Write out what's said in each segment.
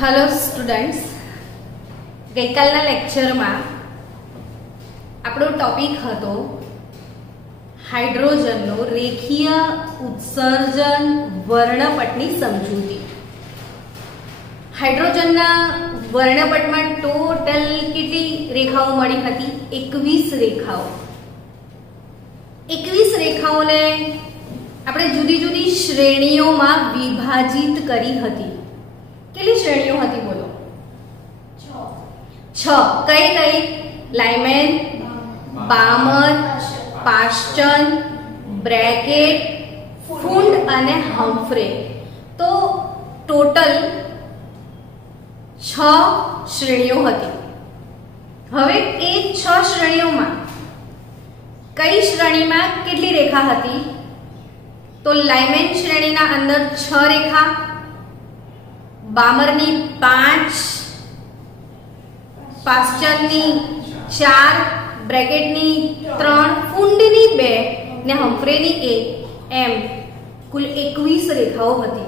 Hello students, गईकालना लेक्चरमां आपणो topic हतो हाइड्रोजननो रेखीय उत्सर्जन वर्णपटनी समजूती। हाइड्रोजनना वर्णपटमां टोटल केटली रेखाओ मळी हती? 21 रेखाओ। 21 रेखाओने આપણે જુદી જુદી શ્રેણીઓમાં વિભાજિત કરી હતી। કેટલી શ્રેણીઓ હતી બોલો? 6। કઈ કઈ? લાઇમેન, બામર, પાસ્ચન, બ્રેકેટ, ફુંડ અને હમ્ફ્રે। તો ટોટલ 6 શ્રેણીઓ હતી। હવે એ 6 શ્રેણીઓમાં કઈ શ્રેણીમાં કેટલી રેખા હતી? तो लाइमेन श्रेणीना अंदर 6 रेखा, बामरनी 5, पास्चननी 4, ब्रेकेटनी 3, फुंडनी 2 ने हम्फ्रेनी 1 एम कुल 21 रेखाओ हती।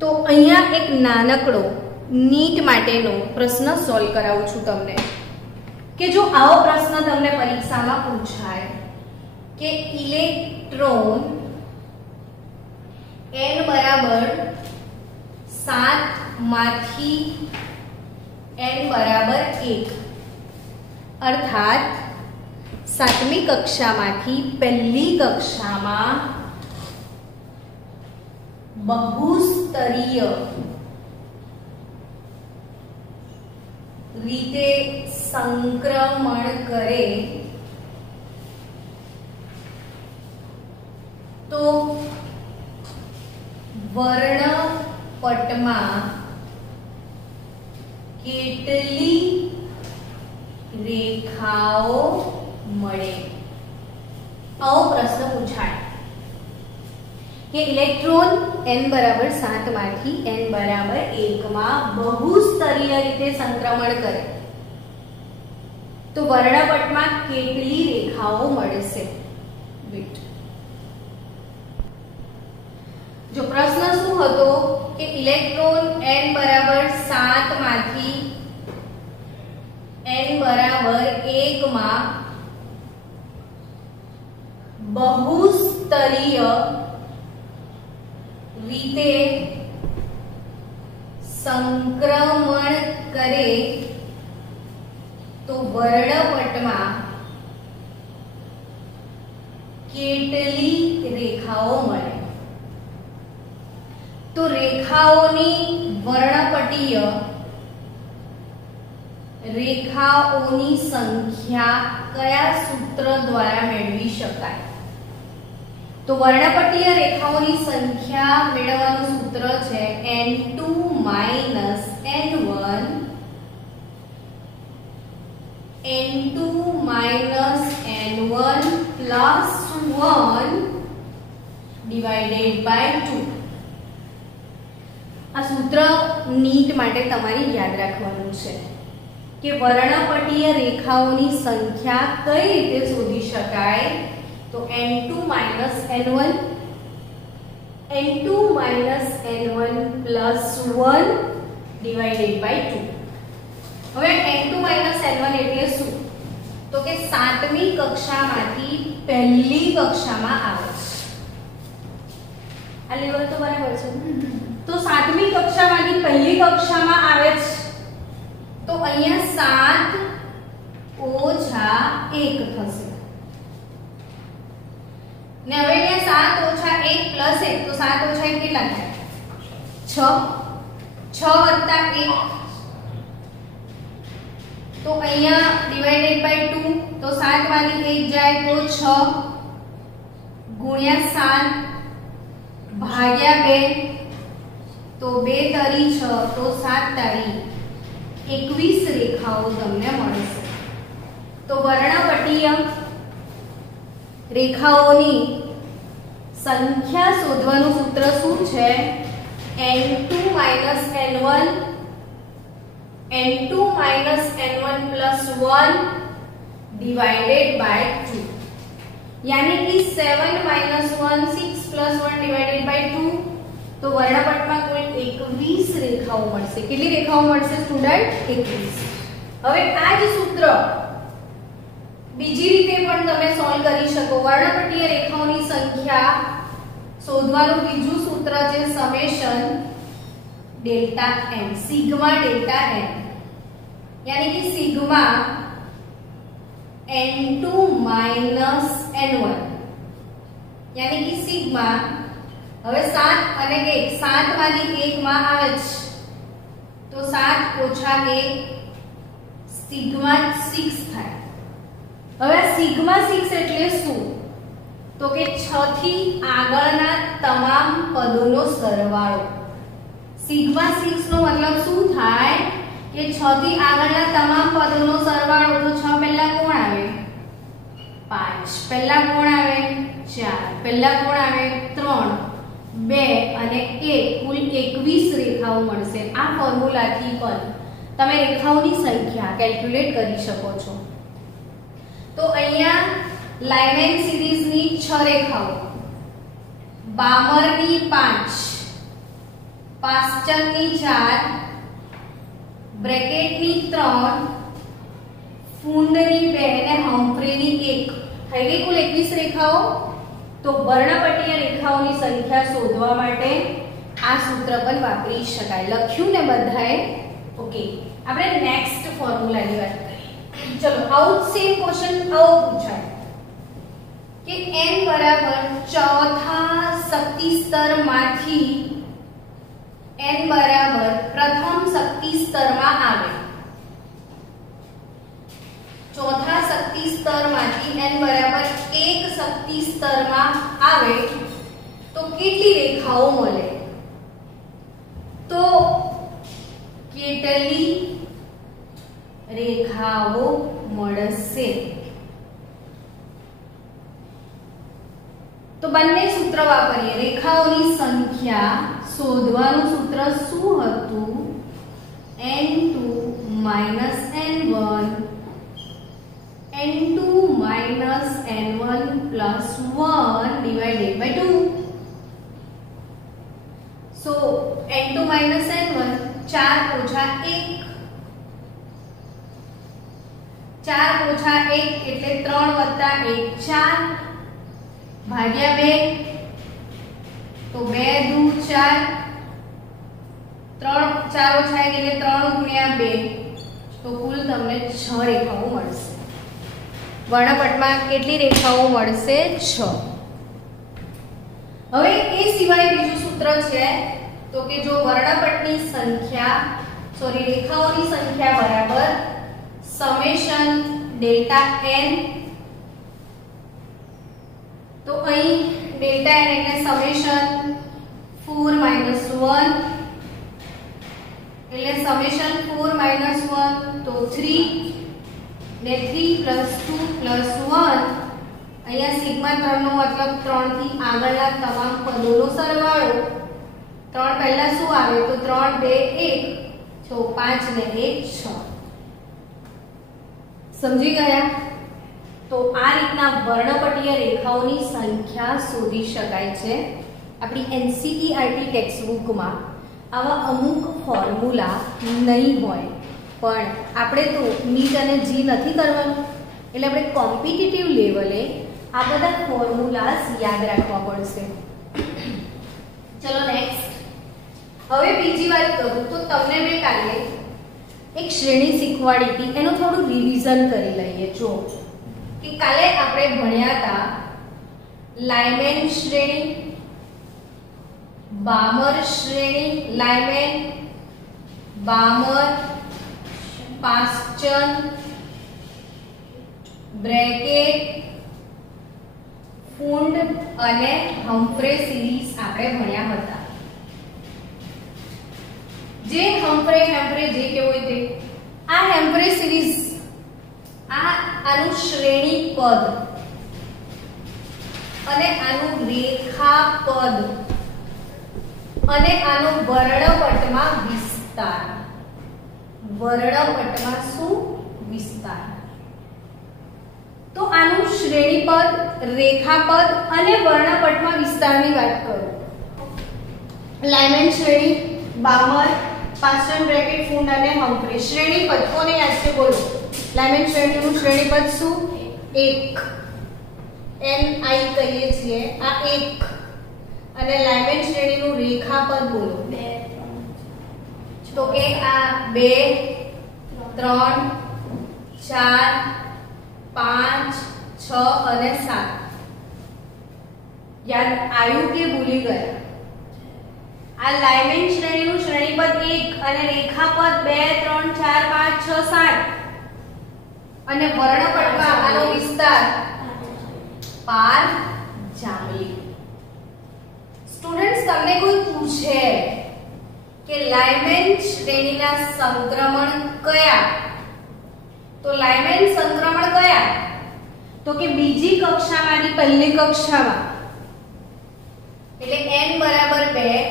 तो अहींया एक नानकड़ो नीट माटेनो प्रश्न सॉल्व करावुं छुं तमने के जो आवो प्रश्न तमने परीक्षामां पूछाय के इलेक्ट्रॉन n बराबर 7 माथी n बराबर 1 अर्थात 7મી कक्षामांथी पहली कक्षामां बहुस्तरीय रीते संक्रमण करे तो वर्णपटमां केटली रेखाओ मळे? आवो प्रश्न पूछाय के इलेक्ट्रॉन n बराबर 7 मांथी n बराबर 1 मां बहुस्तरीय रीते संक्रमण करे तो वर्णपटमां केटली रेखाओ मळशे? बीट जो प्रश्न शू हतो कि इलेक्ट्रॉन n बराबर 7 मांथी n बराबर 1 मां बहुस्तरीय रीते संक्रमण करे तो वर्णपटमां केटली रेखाओ मळे? तो रेखाओनी वर्णपटीय रेखाओनी संख्या कया सूत्र द्वारा मेळवी शकाय? तो वर्णपटीय रेखाओनी संख्या मेळवવાનું सूत्र છે n2 - n1 n2 - n1 + 1 / 2। आ सूत्र नीट माटे तमारे याद राखवानुं छे के वर्णपटीय रेखाओनी संख्या कई रीते शोधी शकाय? तो n2 - n1 n2 - n1 + 1 / 2। હવે n2 - n1 એટલે શું? તો કે 7મી કક્ષામાંથી પહેલી કક્ષામાં આવે છે। આ લેવલ તો બરાબર છે। तो 7મી કક્ષામાંથી પહેલી કક્ષામાં આવે છે તો અહીંયા 7 - 1 થશે ને હવે અહીંયા 7 - 1 + 1 તો 7 - 1 કેટલા થાય? 6 6 + 1 તો અહીંયા / 2 તો 7 માંથી 1 જાય તો 6 * 7 ભાગ્યા 2 तो 2 तारी 6 तो 7 तारी 21 रेखाओ तमने मळशे। तो वर्णपटीय रेखाओनी संख्या शोधवानुं सूत्र शुं छे? n2 - n1 n2 - n1 + 1 / 2 यानी कि 7 - 1 6 + 1 / 2 તો વર્ણપટમાં કુલ 21 રેખાઓ મળશે. કેટલી રેખાઓ મળશે સ્ટુડન્ટ? 21. હવે આ જ સૂત્ર બીજી રીતે પણ તમે સોલ્વ કરી શકો. વર્ણપટીય રેખાઓની સંખ્યા શોધવાનું બીજું સૂત્ર છે summation delta n, sigma delta n, यानी कि सिग्मा n2 n1, यानी कि सिग्मा હવે 7 અને 1, 7 માંથી 1 માં આવે છે તો 7 ઓછા 1 સિગ્મા 6 થાય. હવે સિગ્મા 6 એટલે શું? તો કે 6 થી આગળના તમામ પદોનો સરવાળો. સિગ્મા 6 નો મતલબ શું થાય કે 6 થી આગળના તમામ પદોનો સરવાળો. તો 6 પહેલા કોણ આવે? 5. પહેલા કોણ આવે? 4. પહેલા કોણ આવે? 3. 2 અને 1 કુલ 21 રેખાઓ મળશે. આ ફોર્મ્યુલાથી પણ તમે રેખાઓની સંખ્યા કેલ્ક્યુલેટ કરી શકો છો. તો અહીંયા લાઇમેન સિરીઝની 6 રેખાઓ, બામરની 5, પાસ્ચનની 4, બ્રેકેટની 3, ફૂંડની 2 અને હમ્ફ્રેની 1 થઈ ગઈ કુલ 21 રેખાઓ. તો વર્ણપટીય રેખાઓની સંખ્યા શોધવા માટે આ સૂત્ર પણ વાપરી શકાય. લખ્યું ને બધાએ? ઓકે, આપણે નેક્સ્ટ ફોર્મ્યુલાની વાત કરીએ. ચલો, આવું સેમ ક્વેશ્ચન આવો પૂછાય કે n બરાબર ચોથા શક્તિ સ્તરમાંથી n બરાબર પ્રથમ શક્તિ સ્તરમાં આવે. ચોથા શક્તિ સ્તરમાંથી n બરાબર 1 શક્તિ સ્તરમાં આવે તો કેટલી રેખાઓ મળે? તો કેટલી રેખાઓ મળશે? તો બંને સૂત્ર વાપરીએ. રેખાઓની સંખ્યા શોધવાનું સૂત્ર શું હતું? n2 n1 n2 n1 plus 1 divided by 2. So n2 n1 4 ઓછા 1, 4 ઓછા 1 એટલે 3 વત્તા 1 4 ભાગ્યા 2 તો 2 દુ 4, 3 4 ઓછા 1 એટલે 3 ગુણ્યા 2 તો કુલ તમને 6 રેખાઓ મળશે. વર્ણપટમાં કેટલી રેખાઓ મળશે? 6. હવે એ સિવાય બીજું સૂત્ર છે તો કે જો વર્ણપટની સંખ્યા રેખાઓની સંખ્યા બરાબર સમેશન ડેલ્ટા n, તો અહીં ડેલ્ટા n એટલે સમેશન 4 - 1 એટલે સમેશન 4 - 1 તો 3 ને 3 + 2 + 1. અહીંયા સિગ્મા 3 નો મતલબ 3 થી આગળના તમામ પદોનો સરવાળો. 3 પહેલા શું આવે? તો 3 2 1 6 5 ને 1 6. સમજી ગયા? તો આ રીતના વર્ણપટીય રેખાઓની સંખ્યા શોધી શકાય છે. આપણી NCERT ટેક્સ્ટબુકમાં આવા અમુક ફોર્મ્યુલા નહીં હોય, પણ આપણે તો નીટ અને જી નથી કરવાનું, એટલે આપણે કોમ્પિટિટિવ લેવલે આ બધા ફોર્મ્યુલાસ યાદ રાખવા પડશે. ચલો નેક્સ્ટ. હવે બીજી વાત કરું તો તમને મેં કાલે એક શ્રેણી શીખવાડી હતી, એનું થોડું રિવિઝન કરી લઈએ. જો કે કાલે આપણે ભણ્યા હતા લાઇમેન શ્રેણી, બામર શ્રેણી, લાઇમેન, બામર, પાસ્ચન, બ્રેકેટ, ફૂંડ અને હમ્ફ્રે સિરીઝ આપણે ભણ્યા હતા. જે હમ્ફ્રે જે કેવું હોય તે આ હમ્ફ્રે સિરીઝ આનું શ્રેણી પદ અને આનું રેખા પદ અને આનો વર્ણપટમાં વિસ્તાર. વર્ણપટમાં શું? વિસ્તાર. તો આનું શ્રેણીપદ, રેખાપદ અને વર્ણપટમાં વિસ્તારની વાત કરું લાયમેન શ્રેણી, બામર, પાસ્ટન બ્રેકેટ, ફુંડ અને હમ્ફ્રી. શ્રેણીપદ કોને યાદ છે બોલો? લાયમેન શ્રેણીનું શ્રેણીપદ શું? 1. NI કહીએ છીએ આ 1. અને લાયમેન શ્રેણીનું રેખાપદ બોલો? 2. તો કે આ 2, 3, 4, 5, 6 અને 7. યાદ આવ્યું કે ભૂલી ગયા? આ લાયમેન શ્રેણીનું શ્રેણીપદ 1 અને રેખાપદ 2, 3, 4, 5, 6, 7 અને વર્ણપટમાં આનો વિસ્તાર પાર જાંબલી. સ્ટુડન્ટ્સ, તમને કોઈ પૂછે કે લાયમેન શ્રેણીના સંક્રમણ કયા, તો લાયમેન સંક્રમણ કયા? તો કે બીજી કક્ષામાંથી પહેલી કક્ષામાં, એટલે n બરાબર 2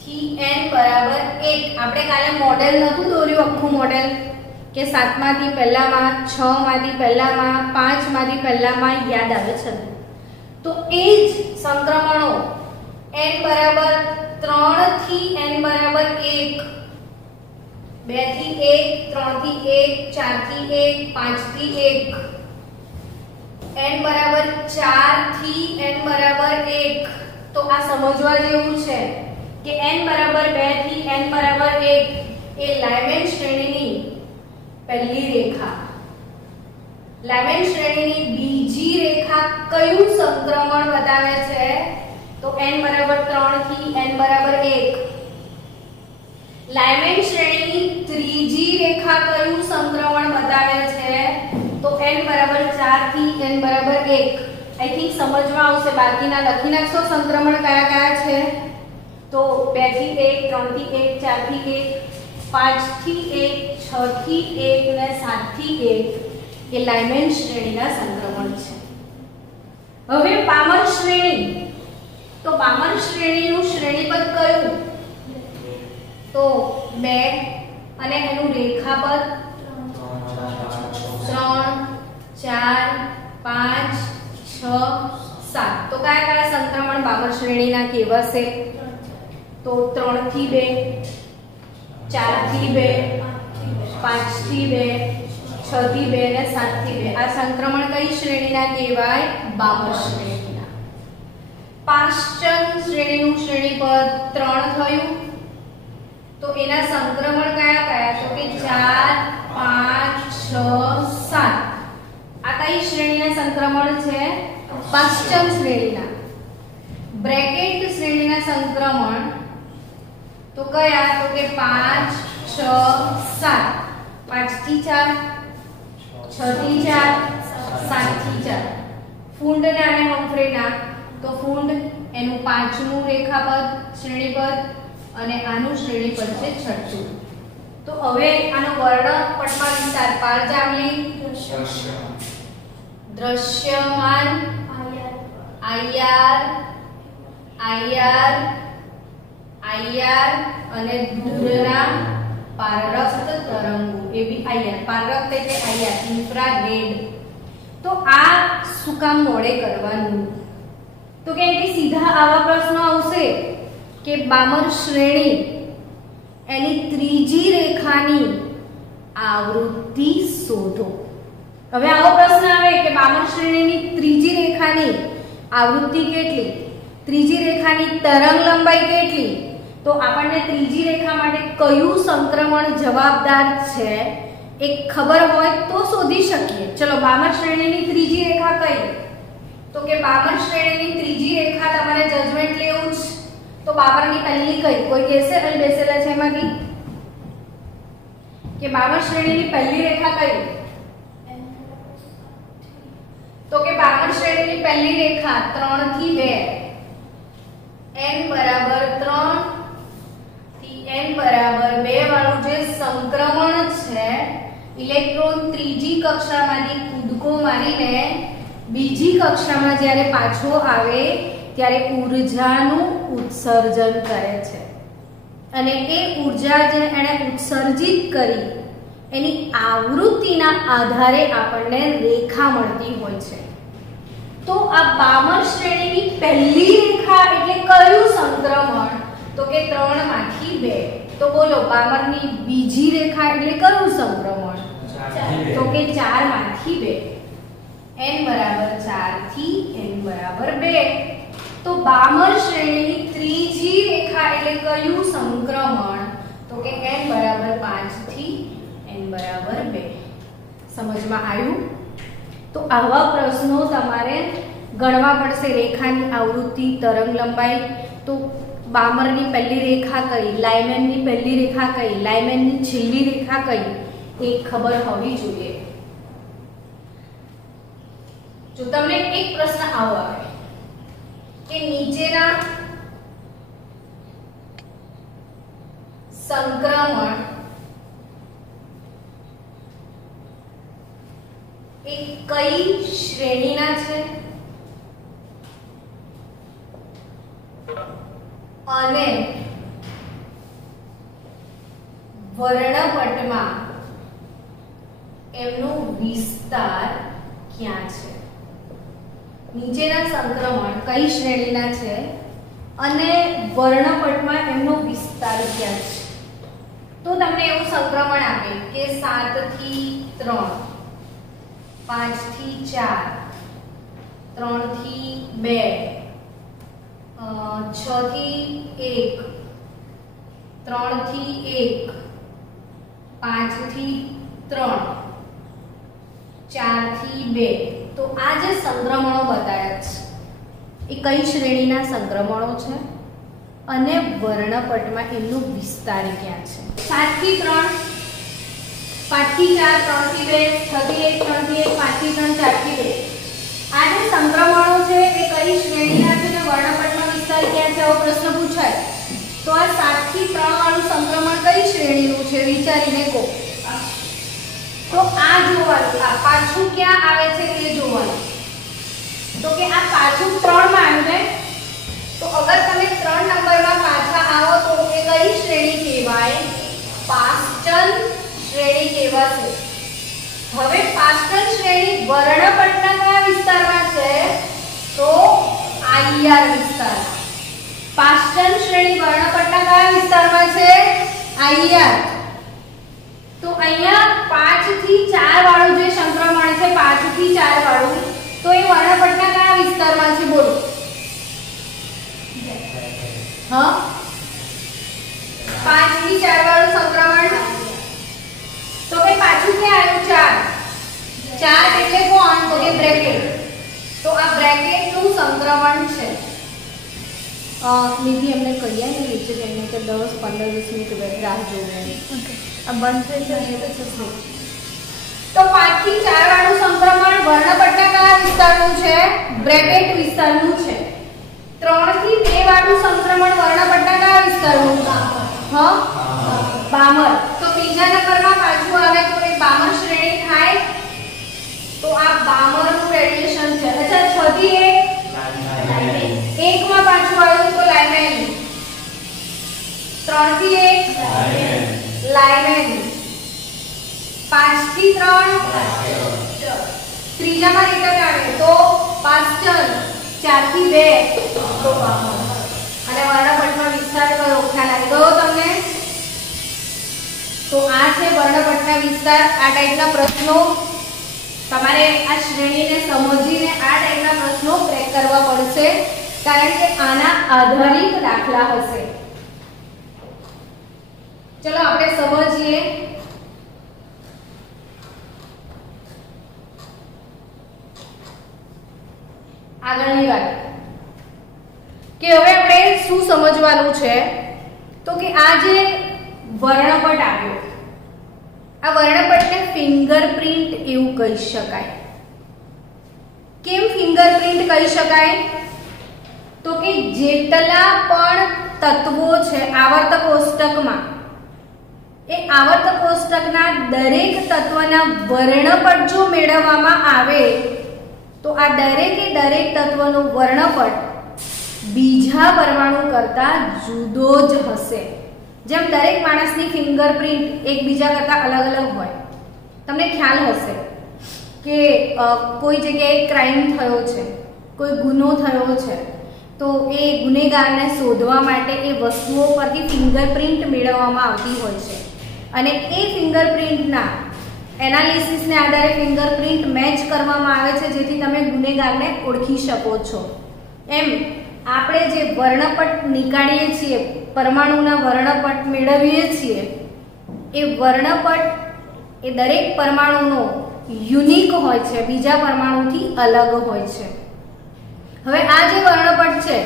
થી n બરાબર 1. આપણે કાલે મોડેલ નતું દોર્યું, આખું મોડેલ કે 7 માંથી પહેલામાં, 6 માંથી પહેલામાં, 5 માંથી પહેલામાં, યાદ આવે છે? તો એ જ સંક્રમણો n બરાબર 3 થી n બરાબર 1, 2 થી 1, 3 થી 1, 4 થી 1, 5 થી 1, n બરાબર 4 થી n બરાબર 1. તો આ સમજવા જેવું છે કે n બરાબર 2 થી n બરાબર 1 એ લાયમેન શ્રેણીની પહેલી રેખા. લાયમેન શ્રેણીની બીજી રેખા કયું સંક્રમણ બતાવે છે? તો n બરાબર 3 થી n બરાબર 1. લાયમેન શ્રેણીની ત્રીજી રેખા કયું સંક્રમણ બતાવે છે? તો n બરાબર 4 થી n બરાબર 1. આઈ થિંક સમજમાં આવશે. બાકીના લખી નાખશો સંક્રમણ કયા કયા છે? તો 2 થી 1, 3 થી 1, 4 થી 1, 5 થી 1, 6 થી 1 અને 7 થી 1 એ લાયમેન શ્રેણીના સંક્રમણ છે. હવે બામર શ્રેણી. તો બામર શ્રેણીનું શ્રેણીપદ કયું? તો 2 અને એનું રેખાપદ 3, 4, 5, 6, 7. તો કયા કયા સંક્રમણ બામર શ્રેણીના કહેવાશે? તો 3 થી 2, 4 થી 2, 5 થી 2, 6 થી 2 અને 7 થી 2. આ સંક્રમણ કઈ શ્રેણીના કહેવાય? બામર શ્રેણીના. પાસ્ટન શ્રેણીનું શ્રેણીપદ 3 થયું. તો એના સંક્રમણ કયા કયા? તો કે 4, 5, 6, 7. આ કઈ શ્રેણીના સંક્રમણ છે? પાસ્ટન શ્રેણીના. બ્રેકેટ શ્રેણીના સંક્રમણ તો કયા? તો કે 5, 6, 7. 5 થી 4, 6 થી 4, 7 થી 4. ફુંડ અને હમ્ફ્રીના તો ફુંડ એનું 5મું રેખાપદ શ્રેણીપદ અને આનું શ્રેણીપદ છે 6થું. તો હવે આનો વર્ણપટમાં વિસ્તાર પાર જાંબલી, દ્રશ્યમાન, IR, અને દૂરના પારરક્ત તરંગો એવી IR. પારરક્ત એટલે IR, ઇન્ફ્રારેડ. તો આ શું કામ મોડે કરવાનું? તો કેમ કે સીધા આવા પ્રશ્નો આવશે કે બામર શ્રેણી એની ત્રીજી રેખાની આવૃત્તિ શોધો. હવે આવો પ્રશ્ન આવે કે બામર શ્રેણીની ત્રીજી રેખાની આવૃત્તિ કેટલી? ત્રીજી રેખાની તરંગ લંબાઈ કેટલી? તો આપણને ત્રીજી રેખા માટે કયું સંક્રમણ જવાબદાર છે એ ખબર હોય તો શોધી શકીએ. ચલો, બામર શ્રેણીની ત્રીજી રેખા કઈ? તો કે બામર શ્રેણીની ત્રીજી રેખા તમારે જજમેન્ટ લેવું છે. તો બામરની પહેલી કઈ? કોઈ કહેશે? અહીં બેસેલા છે એમાંથી કે બામર શ્રેણીની પહેલી રેખા કઈ? તો કે બામર શ્રેણીની પહેલી રેખા 3 થી 2, n બરાબર 3 થી n બરાબર 2 વાળું જે સંક્રમણ છે, ઇલેક્ટ્રોન ત્રીજી કક્ષામાંથી કૂદકો મારીને બીજી કક્ષામાં જ્યારે પાછો આવે ત્યારે ઊર્જાનું ઉત્સર્જન કરે છે અને એ ઊર્જા જે એણે ઉત્સર્જિત કરી એની આવૃત્તિના આધારે આપણને રેખા મળતી હોય છે. તો આ બામર શ્રેણીની પહેલી રેખા એટલે કયું સંક્રમણ? બામરની બીજી રેખા એટલે કયું સંક્રમણ? તો કે 4 માંથી 2, n બરાબર 4 થી n બરાબર 2. તો બામર શ્રેણીની ત્રીજી રેખા એટલે કયું સંક્રમણ? તો કે n બરાબર 5 થી n બરાબર 2. સમજમાં આવ્યું? તો આવા પ્રશ્નો તમારે ગણવા પડશે. રેખાની આવૃત્તિ, તરંગ લંબાઈ. તો બામરની પહેલી રેખા કઈ, લાઇમેનની પહેલી રેખા કઈ, લાઇમેનની છેલ્લી રેખા કઈ, એ ખબર હોવી જોઈએ. જો તમને એક પ્રશ્ન આવો આવે કે નીચેના સંક્રમણ એ કઈ શ્રેણીના છે અને વર્ણપટમાં એમનો વિસ્તાર ક્યાં છે? નીચેના સંક્રમણ કઈ શ્રેણીના છે અને વર્ણપટમાં એમનો વિસ્તાર ક્યાં છે? તો તમને એવું સંક્રમણ આપે કે 7 થી 3, 5 થી 4, 3 થી 2, 6 થી 1, 3 થી 1, 5 થી 3, 4 થી 2. તો આ જે સંક્રમણો બતાવ્યા છે એ કઈ શ્રેણીના સંક્રમણો છે અને વર્ણપટમાં એમનો વિસ્તાર ક્યાં છે? 7 થી 3, 5 થી 4, 3 થી 2, 6 થી 1, 3 થી 1, 5 થી 3, 4 થી 2. આ જે સંક્રમણો છે એ કઈ શ્રેણીના છે અને વર્ણપટમાં વિસ્તાર ક્યાં છે? આવો પ્રશ્ન પૂછાય તો આ 7 થી 3 વાળું સંક્રમણ કઈ શ્રેણીનું છે વિચારીને કહો. તો આ જોવાનું, આ પાછું ક્યાં આવે છે તે જોવાનું. તો કે આ પાછું 3 માં આવ્યું ને, તો અગર તમે 3 નંબરમાં પાછા આવો તો એ કઈ શ્રેણી કહેવાય? પાસ્ટન શ્રેણી કહેવાશે. હવે પાસ્ટન શ્રેણી વર્ણપટના કયા વિસ્તારમાં છે? તો IR વિસ્તાર. પાસ્ટન શ્રેણી વર્ણપટના કયા વિસ્તારમાં છે? IR. તો અહીંયા 5 થી 4 વાળું જે સંક્રમણ છે, 5 થી 4 વાળું, તો એ વર્ણપટના કયા વિસ્તારમાં છે? બોલો. હા, 5 થી 4 વાળું સંક્રમણ. તો કે પાછું ક્યાં આવ્યું? 4. 4 એટલે કોણ? તો કે બ્રેકેટ. તો આ બ્રેકેટ નું સંક્રમણ છે. નિધિ એમને કહીએ ને નીચે જઈને કે 10, 15, 20 મિનિટ રાહ જોવાની. આ બંધ થઈ જાય તો થશે. તો 5 થી 4 વાળું સંક્રમણ વર્ણપટના કયા વિસ્તારનું છે? બ્રેકેટ વિસ્તારનું છે. 3 થી 2 વાળું સંક્રમણ વર્ણપટના કયા વિસ્તારનું છે? હા, બામર. તો બીજા નંબરમાં પાછું આવે તો એ બામર શ્રેણી થાય. તો આ બામરનું રેડિયેશન છે. અચ્છા, 6 થી 1 માં પાછું આવ્યું તો લાઇમેન. 3 થી 1 લાઇમેન. 5 થી 3 ત્રીજામાં રિટર્ન આવે તો પાસ્ટન. 4 થી 2 તો બામર. અને વર્ણપટમાં વિસ્તાર કયો? ખ્યાલ આવી ગયો તમને? તો આ છે વર્ણપટના વિસ્તાર. આ ટાઈપના પ્રશ્નો તમારે આ શ્રેણીને સમજીને આ ટાઈપના પ્રશ્નો ક્રેક કરવા પડશે, કારણ કે આના આધારિત દાખલા હશે. ચલો આપણે સમજીએ. આગળની વાત કે હવે આપણે શું સમજવાનું છે? તો કે આ જે વર્ણપટ આવ્યો, આ વર્ણપટને ફિંગરપ્રિન્ટ એવું કહી શકાય. કેમ ફિંગરપ્રિન્ટ કહી શકાય? તો કે જેટલા પણ તત્વો છે આવર્ત કોષ્ટકમાં, એ આવર્ત કોષ્ટકના દરેક તત્વના વર્ણપટ જો મેળવવામાં આવે તો આ દરેકે દરેક તત્વનો વર્ણપટ બીજા પરમાણુ કરતા જુદો જ હશે. જેમ દરેક માણસની ફિંગરપ્રિન્ટ એકબીજા કરતા અલગ અલગ હોય. તમને ખ્યાલ હશે કે કોઈ જગ્યાએ ક્રાઇમ થયો છે, કોઈ ગુનો થયો છે, તો એ ગુનેગારને શોધવા માટે એ વસ્તુઓ પરથી ફિંગરપ્રિન્ટ મેળવવામાં આવતી હોય છે અને એ ફિંગરપ્રિન્ટના એનાલિસિસને આધારે ફિંગરપ્રિન્ટ મેચ કરવામાં આવે છે, જેથી તમે ગુનેગારને ઓળખી શકો છો. એમ આપણે જે વર્ણપટ નીકાળીએ છીએ, પરમાણુના વર્ણપટ મેળવીએ છીએ, એ વર્ણપટ એ દરેક પરમાણુનો યુનિક હોય છે, બીજા પરમાણુથી અલગ હોય છે. હવે આ જે વર્ણપટ છે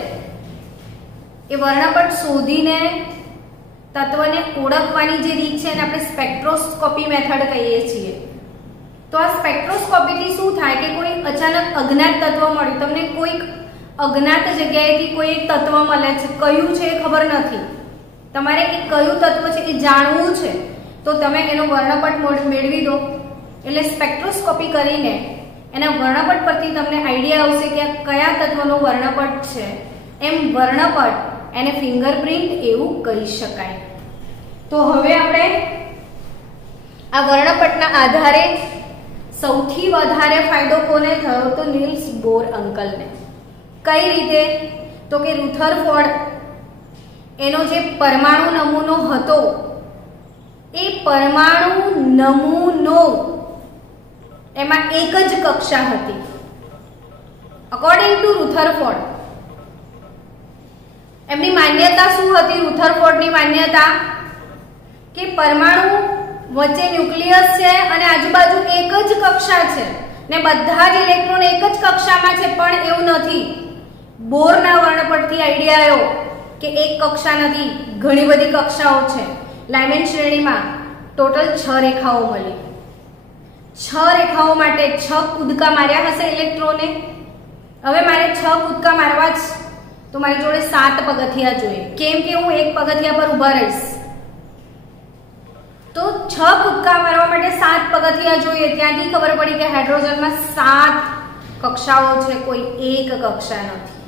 એ વર્ણપટ શોધીને તત્વને ઓળખવાની જે રીત છે એને આપણે સ્પેક્ટ્રોસ્કોપી મેથડ કહીએ છીએ. તો આ સ્પેક્ટ્રોસ્કોપીથી શું થાય કે કોઈ અચાનક અજ્ઞાત તત્વ મળ્યું, તમને કોઈક અજ્ઞાત જગ્યાએથી કોઈ એક તત્વ મળે છે, કયું છે એ ખબર નથી, તમારે એ કયું તત્વ છે એ જાણવું છે, તો તમે એનો વર્ણપટ મેળવી દો. એટલે સ્પેક્ટ્રોસ્કોપી કરીને એના વર્ણપટ પરથી તમને આઈડિયા આવશે કે આ કયા તત્વનો વર્ણપટ છે. એમ વર્ણપટ એને ફિંગરપ્રિન્ટ એવું કહી શકાય. તો હવે આપણે આ વર્ણપટના આધારે સૌથી વધારે ફાયદો કોને થયો? તો નીલ્સ બોર અંકલને. કઈ રીતે? તો કે રુથરફોર્ડ એનો જે પરમાણુ નમૂનો હતો એ પરમાણુ નમૂનો એમાં એક જ કક્ષા હતી. અકોર્ડિંગ ટુ રુથરફોર્ડ એમની માન્યતા શું હતી? રુથરફોર્ડની માન્યતા કે પરમાણુ વચ્ચે ન્યુક્લિયસ છે અને આજુબાજુ એક જ કક્ષા છે ને બધા જ ઇલેક્ટ્રોન એક જ કક્ષામાં છે, પણ એવું નથી. બોરના વર્ણપટથી આઈડિયા આવ્યો કે એક કક્ષા નથી, ઘણી બધી કક્ષાઓ છે. લાઇમેન શ્રેણીમાં ટોટલ 6 રેખાઓ મળી. 6 રેખાઓ માટે 6 કૂદકા માર્યા હશે ઇલેક્ટ્રોને. હવે મારે 6 કૂદકા મારવા જ તો મારી જોડે 7 પગથિયા જોઈએ, કેમ કે હું એક પગથિયા પર ઊભા રહીશ. તો 6 કૂદકા મારવા માટે 7 પગથિયા જોઈએ. ત્યાંથી ખબર પડી કે હાઇડ્રોજનમાં 7 કક્ષાઓ છે, કોઈ એક કક્ષા નથી.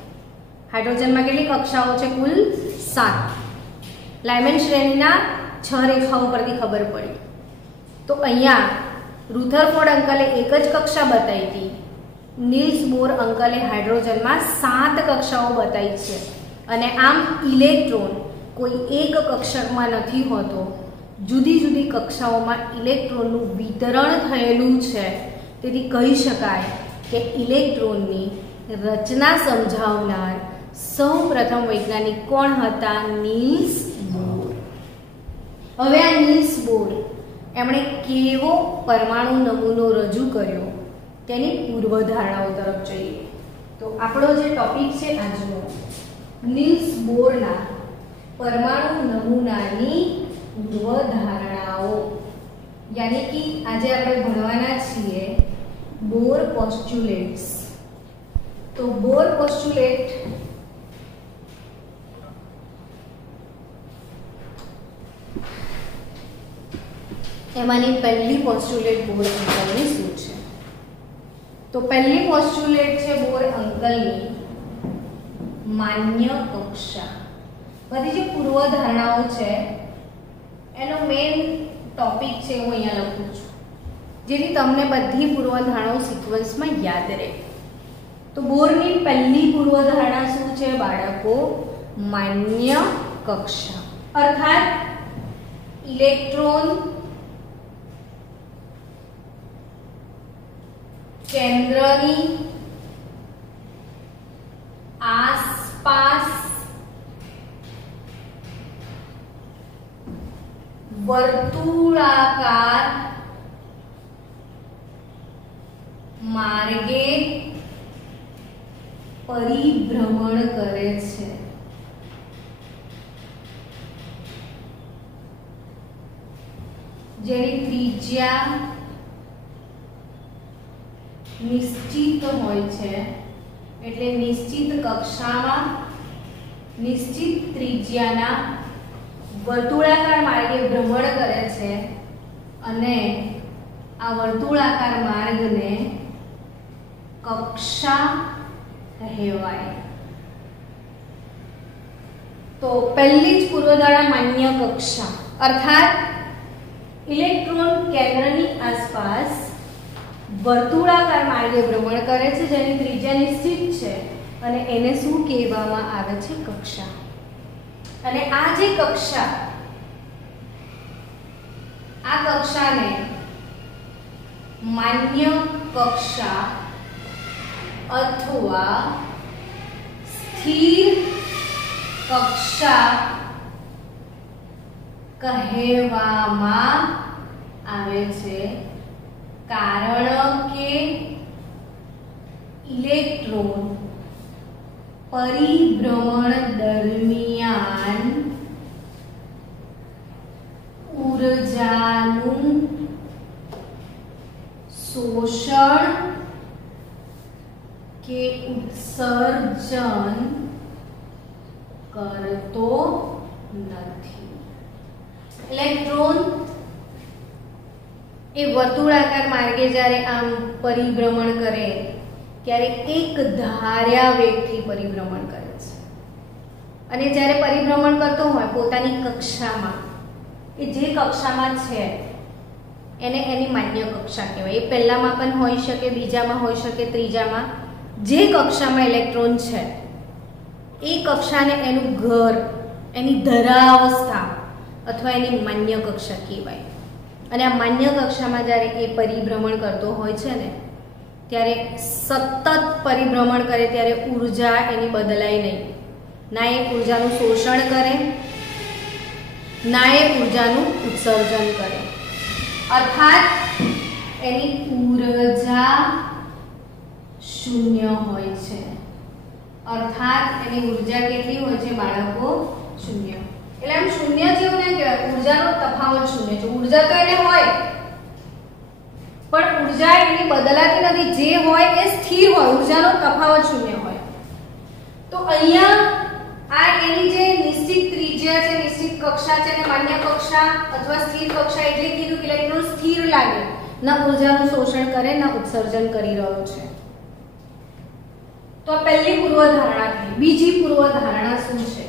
હાઇડ્રોજનમાં કેટલી કક્ષાઓ છે? કુલ 7. લાઇમેન શ્રેણીના 6 રેખાઓ પરથી ખબર પડી. તો અહીંયા રુથરફોર્ડ અંકલે એક જ કક્ષા બતાવી હતી, નીલ્સ બોર અંકલે હાઇડ્રોજનમાં 7 કક્ષાઓ બતાવી છે. અને આમ ઇલેક્ટ્રોન કોઈ એક કક્ષકમાં નથી હોતો, જુદી જુદી કક્ષાઓમાં ઇલેક્ટ્રોનનું વિતરણ થયેલું છે. તેથી કહી શકાય કે ઇલેક્ટ્રોનની રચના સમજાવનાર સૌપ્રથમ વૈજ્ઞાનિક કોણ હતા? નીલ્સ બોર. હવે આ નીલ્સ બોર એમણે કેવો પરમાણુ નમૂનો રજૂ કર્યો તેની પૂર્વધારણાઓ તરફ જઈએ. તો આપણો જે ટોપિક છે આજનો, નીલ્સ બોરના પરમાણુ નમૂનાની પૂર્વધારણાઓ, યાની કે આજે આપણે ભણવાના છીએ બોર પોસ્ચ્યુલેટ્સ. તો બોર પોસ્ચ્યુલેટ એમાંની પહેલી પોસ્ચ્યુલેટ બોર અંકલની શું છે? તો પહેલી પોસ્ચ્યુલેટ છે બોર અંકલની માન્ય કક્ષા. બધી જે પૂર્વધારણાઓ છે એનો મેઇન ટોપિક છે હું અહીંયા લખું છું, જેથી તમને બધી પૂર્વધારણાઓ સિક્વન્સમાં યાદ રહે. તો બોરની પહેલી પૂર્વધારણા શું છે બાળકો? માન્ય કક્ષા. અર્થાત ઇલેક્ટ્રોન કેન્દ્રની આસપાસ વર્તુળાકાર માર્ગે પરિભ્રમણ કરે છે. જેની ત્રિજ્યા નિશ્ચિત હોય છે, એટલે નિશ્ચિત કક્ષામાં નિશ્ચિત ત્રિજ્યાના વર્તુળાકાર માર્ગે ભ્રમણ કરે છે અને આ વર્તુળાકાર માર્ગને કક્ષા કહેવાય. તો પહેલી જ પૂર્વધારણા માન્ય કક્ષા, અર્થાત ઇલેક્ટ્રોન કેન્દ્રની આસપાસ વર્તુળાકાર માર્ગે ભ્રમણ કરે છે જેની ત્રિજ્યા નિશ્ચિત છે અને એને શું કહેવામાં આવે છે? કક્ષા. અને આ જે કક્ષા, આ કક્ષાને માન્ય કક્ષા અથવા સ્થિર કક્ષા કહેવામાં આવે છે, કારણ કે ઇલેક્ટ્રોન પરિભ્રમણ દરમિયાન ઊર્જાનું શોષણ કે ઉત્સર્જન કરતો નથી. ઇલેક્ટ્રોન એ વર્તુળાકાર માર્ગે જ્યારે આમ પરિભ્રમણ કરે ત્યારે એક ધાર્યા વેગથી પરિભ્રમણ કરે છે. અને જ્યારે પરિભ્રમણ કરતો હોય પોતાની કક્ષામાં, એ જે કક્ષામાં છે એને એની માન્ય કક્ષા કહેવાય. એ પહેલામાં પણ હોઈ શકે, બીજામાં હોઈ શકે, ત્રીજામાં. જે કક્ષામાં ઇલેક્ટ્રોન છે એ કક્ષાને એનું ઘર, એની ધરાવસ્થા અથવા એની માન્ય કક્ષા કહેવાય. અને આ માન્ય કક્ષામાં જ્યારે એ પરિભ્રમણ કરતો હોય છે ને, ત્યારે સતત પરિભ્રમણ કરે ત્યારે ઊર્જા એની બદલાય નહીં. ના એ ઊર્જાનું શોષણ કરે, ના એ ઊર્જાનું ઉત્સર્જન કરે. અર્થાત એની ઊર્જા શૂન્ય હોય છે. અર્થાત એની ઊર્જા કેટલી હોય છે બાળકો? શૂન્ય. એટલે આમ શૂન્ય જેવું ના કહેવાય, ઊર્જાનો તફાવત શૂન્ય છે. ઊર્જા તો એને હોય પણ ઊર્જા એની બદલાતી નથી. જે હોય એ સ્થિર હોય, ઊર્જાનો તફાવત શૂન્ય હોય. તો અહીંયા આ એની જે નિશ્ચિત ત્રિજ્યા છે, નિશ્ચિત કક્ષા છે, ને માન્ય કક્ષા અથવા સ્થિર કક્ષા એટલે કીધું કે ઇલેક્ટ્રોન સ્થિર લાગે, ના ઊર્જાનું શોષણ કરે, ના ઉત્સર્જન કરી રહ્યો છે. તો પહેલી પૂર્વધારણા થઈ. બીજી પૂર્વધારણા શું છે?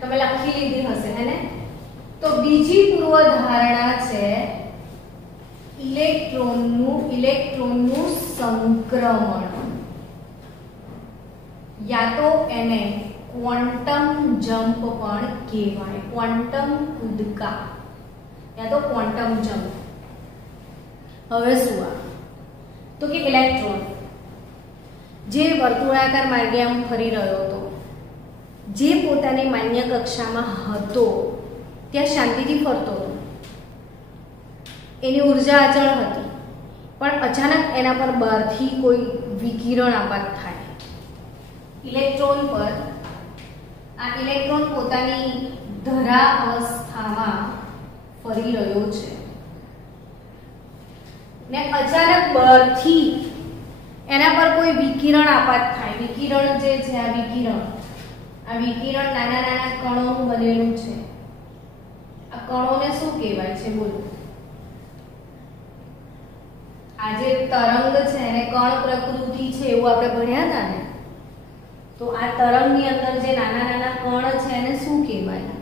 તમે લખી લીધી હશે હે ને? તો બીજી પૂર્વધારણા છે ઇલેક્ટ્રોનનું સંક્રમણ, યા તો એને ક્વોન્ટમ જમ્પ પણ કહેવાય. ક્વોન્ટમ કૂદકા યા તો ક્વોન્ટમ જમ્પ. હવે શું આ? તો કે ઇલેક્ટ્રોન જે વર્તુળાકાર માર્ગે આમ ફરી રહ્યો હતો, જે પોતાની માન્ય કક્ષામાં હતો ત્યાં શાંતિથી ફરતો હતો, એની ઊર્જા અચળ હતી, પણ અચાનક એના પર બહારથી કોઈ વિકિરણ આપાત થાય ઇલેક્ટ્રોન પર. આ ઇલેક્ટ્રોન પોતાની ધરા અવસ્થામાં ફરી રહ્યો છે ને અચાનક બહારથી એના પર કોઈ વિકિરણ આપાત થાય. વિકિરણ જે છે, આ વિકિરણ નાના નાના કણોનું બનેલું છે. આ કણોને શું કહેવાય છે? બોલો. આ જે તરંગ છે એને કણ પ્રકૃતિ છે એવું આપણે ભણ્યા હતા ને. તો આ તરંગની અંદર જે નાના નાના કણ છે એને શું કહેવાય?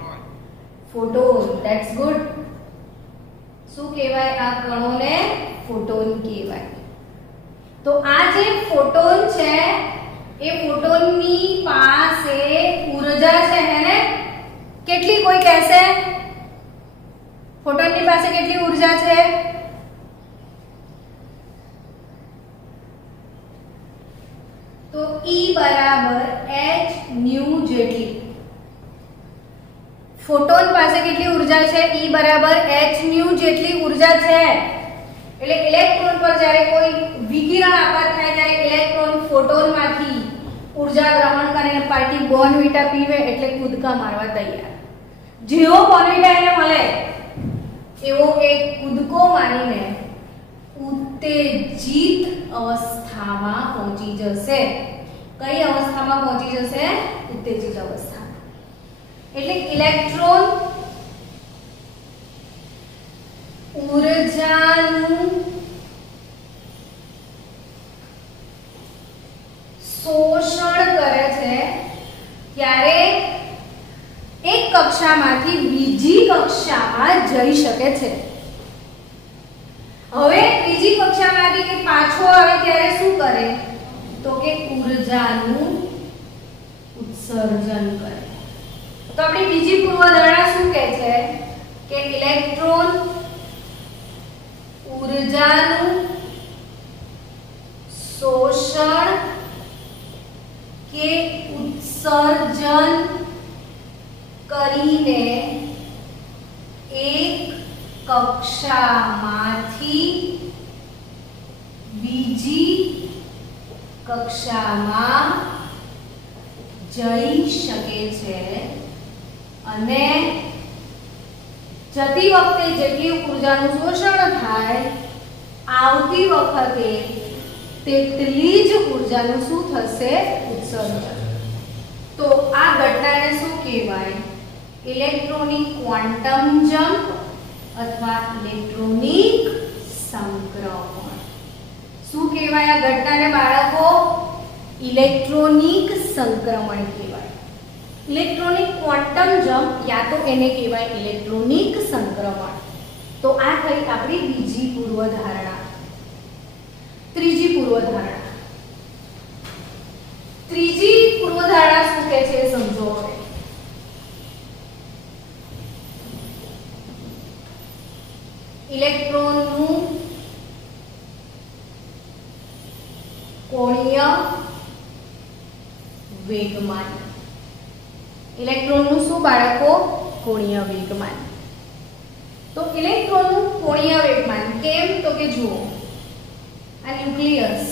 ફોટોન. That's good. શું કહેવાય? આ કણોને ફોટોન કહેવાય. તો આ જે ફોટોન છે એ ફોટોનની પાસે ઊર્જા છે ને કેટલી? કોઈ કહેશે ફોટોનની પાસે કેટલી ઊર્જા છે? તો E બરાબર h ન્યુ જેટલી. ફોટોન પાસે કેટલી ઊર્જા છે? E બરાબર h ન્યુ જેટલી ઊર્જા છે. એટલે ઇલેક્ટ્રોન પર જ્યારે કોઈ વિકિરણ આપાત થાય ત્યારે ઇલેક્ટ્રોન ફોટોનમાંથી ઊર્જા ગ્રહણ કરીને પાર્ટી બોર્નવિટા પીવે એટલે કૂદકા મારવા તૈયાર. જેવો બોર્નવિટા એને મળે એવો એક કૂદકો મારીને ઉત્તેજિત અવસ્થામાં પહોંચી જશે. કઈ અવસ્થામાં પહોંચી જશે? ઉત્તેજિત અવસ્થામાં. એટલે ઇલેક્ટ્રોન ઊર્જાનું શોષણ કરે છે ત્યારે એક કક્ષામાંથી બીજી કક્ષામાં જઈ શકે છે. હવે બીજી કક્ષામાંથી કે પાછો આવે ત્યારે શું કરે? તો કે ઊર્જાનું ઉત્સર્જન કરે. તો આપણી બીજી પૂર્વધારણા શું કહે છે કે ઇલેક્ટ્રોન ઊર્જાનું શોષણ કે ઉત્સર્જન કરીને એક કક્ષામાંથી બીજી કક્ષામાં જઈ શકે છે અને જતી વખતે જેટલી ઊર્જાનું શોષણ થાય આવતી વખતે તેટલી જ ઊર્જાનું શું થશે ઉત્સર્જન. તો આ ઘટનાને શું કહેવાય? ઇલેક્ટ્રોનિક ક્વોન્ટમ જમ્પ અથવા ઇલેક્ટ્રોનિક સંક્રમણ. શું કહેવાય આ ઘટનાને બાળકો? ઇલેક્ટ્રોનિક સંક્રમણ કહેવાય. ઇલેક્ટ્રોનિક ક્વોન્ટમ જમ્પ યા તો એને કહેવાય ઇલેક્ટ્રોનિક સંક્રમણ. તો આ થઈ આપણી બીજી પૂર્વધારણા. ત્રીજી પૂર્વધારણા. ત્રીજી પૂર્વધારણા શું કહે છે સમજો હવે. ઇલેક્ટ્રોનનું કોણીય વેગમાન. ઇલેક્ટ્રોનનું શું બાળકો? કોણીય વેગમાન. તો ઇલેક્ટ્રોનનું કોણીય વેગમાન કેમ? તો કે જુઓ, આ ન્યુક્લિયસ,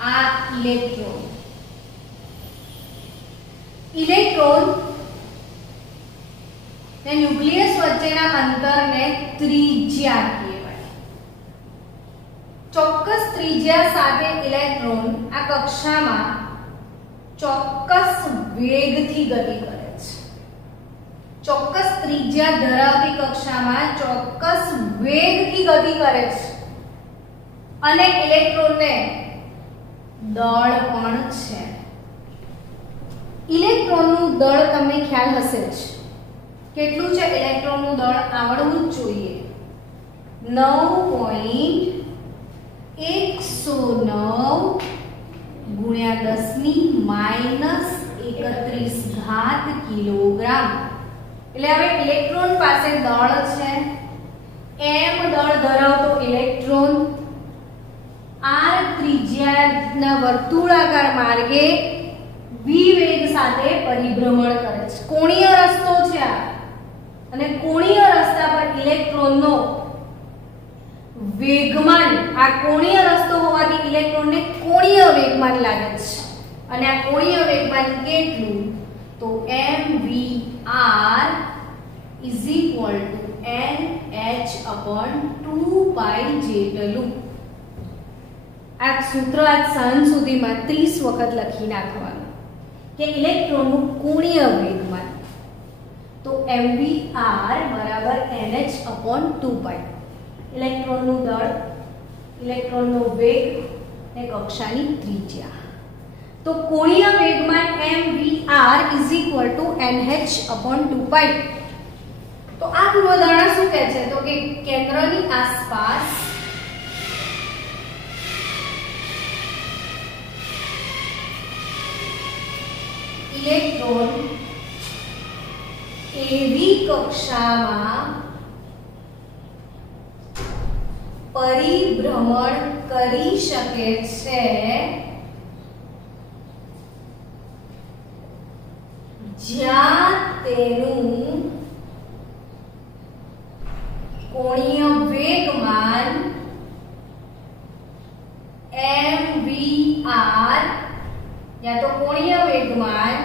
આ ઇલેક્ટ્રોન. ઇલેક્ટ્રોન ને ન્યુક્લિયસ વચ્ચેના અંતરને ત્રિજ્યા કહેવાય. ચોક્કસ ત્રિજ્યા સાથે ઇલેક્ટ્રોન આ કક્ષામાં ચોક્કસ વેગથી ગતિ કરે છે. ચોક્કસ ત્રિજ્યા ધરાવતી કક્ષામાં ચોક્કસ વેગથી ગતિ કરે છે અને ઇલેક્ટ્રોનને દળ પણ છે. ઇલેક્ટ્રોનનું દળ તમને ખ્યાલ હશે જ. કેટલું છે ઇલેક્ટ્રોનનું દળ? આવડવું જ જોઈએ. 9.109 ગુણ્યા 10⁻31 કિલોગ્રામ. એટલે હવે ઇલેક્ટ્રોન પાસે દળ છે, m દળ ધરાવતો ઇલેક્ટ્રોન r ત્રિજ્યાના વર્તુળાકાર માર્ગે v વેગ સાથે પરિભ્રમણ કરે છે. કોણીય રસ્તો છે આ, અને કોણીય રસ્તા પર ઇલેક્ટ્રોનનો વેગમાન, આ કોણીય રસ્તો હોવાથી ઇલેક્ટ્રોનને કોણીય વેગમાન લાગે છે. અને આ કોણીય વેગમાન કેટલું? તો mvr nh/2π જેટલું. આ સૂત્ર આજ સાંજ સુધીમાં 30 વખત લખી નાખવાનું કે ઇલેક્ટ્રોનનું કોણીય વેગમાન. તો mvr nh/2π. ઇલેક્ટ્રોનનું દળ, ઇલેક્ટ્રોનનો વેગ ને કક્ષાની ત્રિજ્યા. તો કોણીય વેગમાન mvr nh/2π. તો આ પૂર્વધારણા શું કહે છે? તો કે કેન્દ્રની આસપાસ ઇલેક્ટ્રોન એવી કક્ષામાં પરિભ્રમણ કરી શકે છે જ્યાં તેનું કોણીય વેગમાન mvr या तो कोणीय वेगमान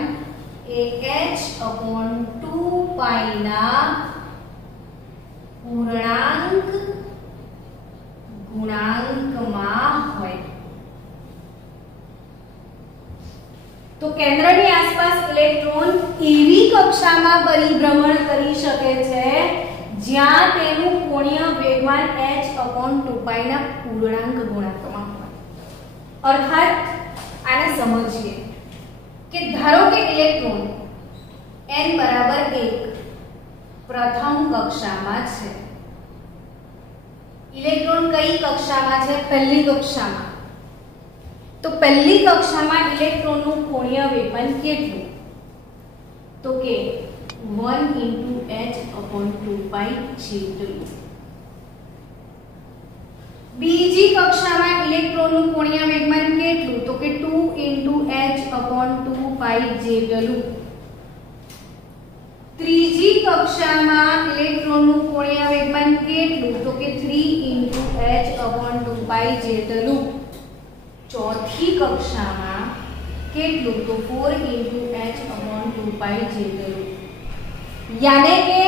ए h/2π ના ગુણાંકમાં હોય. તો કેન્દ્રની આસપાસ ઇલેક્ટ્રોન એવી કક્ષામાં પરિભ્રમણ કરી શકે છે જ્યાં તેનું કોણીય વેગમાન h/2π ના પૂર્ણાંક ગુણાંકમાં હોય. અર્થાત આને સમજીએ કે ધારો કે ઇલેક્ટ્રોન n = 1 પ્રથમ કક્ષામાં છે. ઇલેક્ટ્રોન કઈ કક્ષામાં છે? પહેલી કક્ષામાં. तो पहली कक्षा में इलेक्ट्रॉन નું કોણીય વેગમાન કેટલું? तो के 1 × h/2π જેટલું। બીજી કક્ષામાં ઇલેક્ટ્રોનનું કોણીય વેગમાન કેટલું? તો કે 2 × h/2π જેટલું। ત્રીજી કક્ષામાં ઇલેક્ટ્રોનનું કોણીય વેગમાન કેટલું? તો કે 3 × h/2π જેટલું। ચોથી કક્ષામાં કેટલું? તો 4 × h/2π જેટલું। यानी के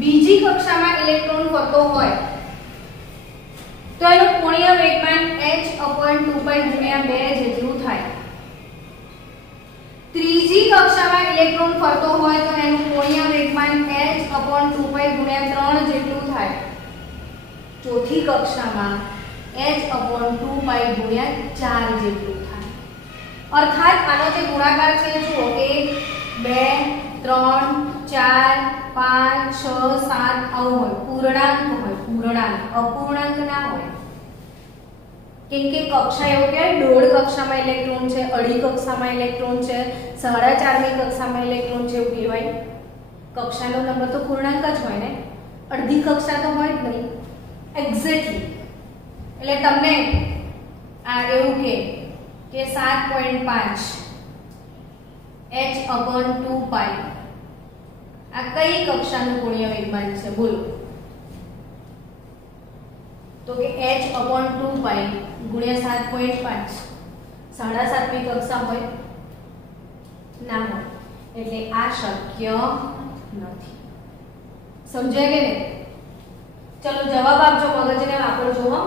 बीजी कक्षा में इलेक्ट्रॉन फरतो होय तो एनो कोणीय वेगमान h/2π गुण્યા 2 જેટલું થાય। ત્રીજી कक्षा में इलेक्ट्रॉन फरतो होय तो एनो कोणीय वेगमान h/2π गुण્યા 3 જેટલું થાય। ચોથી कक्षा में h/2π गुण્યા 4 જેટલું થાય। अर्थात आनो जे गुणाकार छे जो 1 2 3 4 5 6 7 आवो होय पूर्णांक होय पूर्णांक अपूर्णांक ना होय केम के कक्षा एवो के दौड़ कक्षा में इलेक्ट्रॉन छे अड़ी कक्षा में इलेक्ट्रॉन छे 4.5મી कक्षा में इलेक्ट्रॉन छे एवुं कहेवाय। कक्षानो नंबर तो पूर्णांक ज होय ने अर्धी कक्षा तो होय ज नहीं एक्जेक्टली એટલે તમને આ એવું કે 7.5 h/2π आ कई कक्षाનું કોણીય વેગમાન છે બોલો? तो કે h/2π ગુણ્યા 7.5 7.5મી कक्षा હોય ના હોય એટલે આ શક્ય નથી। સમજાય કે નહીં? ચલો જવાબ આપજો, મગજને વાપરજો હો।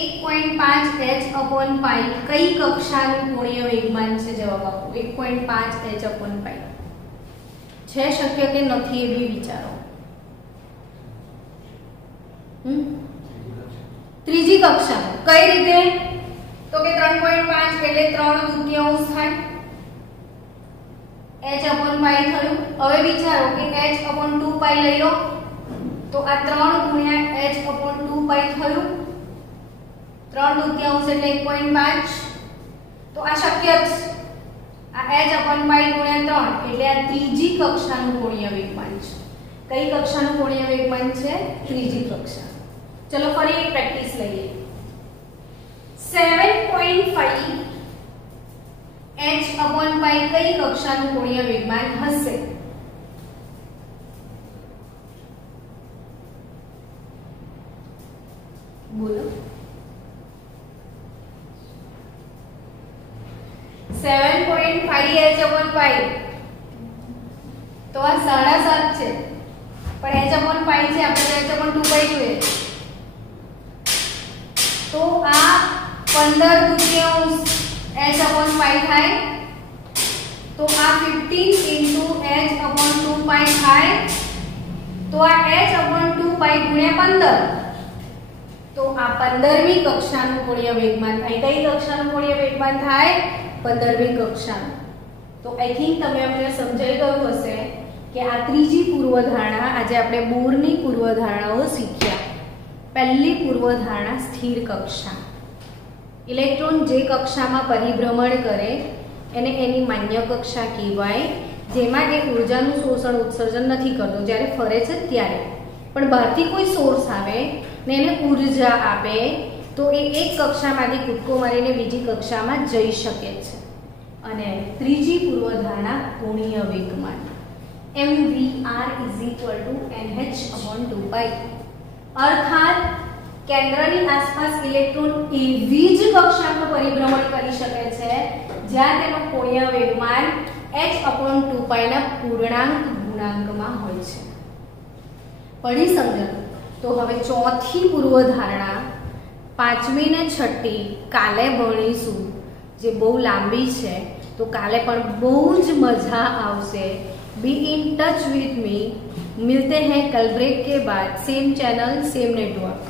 1.5 h/π કઈ કક્ષાનું કોણીય વેગમાન છે? જવાબ આપો। 1.5 h/π છે શક્ય કે નથી એ બી વિચારો। ત્રીજી કક્ષા કઈ રીતે? તો કે 3.5 એટલે 3/2 થાય h/π થયું। હવે વિચારો કે h/2π લઈ લો તો આ 3 ગુણ્યા h/2π થયું 3/2 એટલે 1.5 તો આ શક્ય જ आ h/π गुण્યા 3 એટલે આ ત્રીજી કક્ષાનું કોણીય વેગમાન છે। કઈ કક્ષાનું કોણીય વેગમાન છે? ત્રીજી કક્ષા। ચલો ફરી એક પ્રેક્ટિસ લઈએ। 7.5 h/π કઈ કક્ષાનું કોણીય વેગમાન હશે? બોલો। 7.5 h/π तो आ 7.5 છે પણ h/π છે આપણે h/2π જોઈએ તો આ 15/2 h/π થાય તો આ 15 × h/2π થાય તો આ h/2π ગુણ્યા 15 તો આ 15મી કક્ષાનું કોણીય વેગમાન થાય। કઈ કક્ષાનું કોણીય વેગમાન થાય? 15મી કક્ષા। तो आई थिंक તમે અમને સમજાઈ ગયું હશે કે આ ત્રીજી પૂર્વધારણા આજે આપણે બોરની પૂર્વધારણાઓ શીખ્યા। પહેલી પૂર્વધારણા સ્થિર કક્ષા। ઇલેક્ટ્રોન જે કક્ષામાં પરિભ્રમણ કરે એને એની માન્ય કક્ષા કહેવાય જેમાં એ ઊર્જાનું શોષણ ઉત્સર્જન નથી કરતો। જ્યારે ફરે છે ત્યારે પણ બહારથી કોઈ સોર્સ આવે ને એને ઊર્જા આપે तो एक कक्षामांथी कूदको मारीने बीजी कक्षामां जई शके छे। अने त्रीजी पूर्वधारणा कोणीय वेगमान mvr = nh/2π अर्थात केंद्रनी आसपास इलेक्ट्रॉन एवी ज कक्षामां परिभ्रमण करी शके छे ज्यां तेनो कोणीय वेगमान h/2π ना पूर्णांक गुणांकमां होय छे। पढ़ी समझो। तो हवे चौथी पूर्वधारणा 5મી ને 6ઠી કાલે ભણીશું જે બહુ લાંબી છે તો કાલે પણ બહુ જ મજા આવશે। Be in touch with me. मिलते हैं कल ब्रेक के बाद। Same channel same network.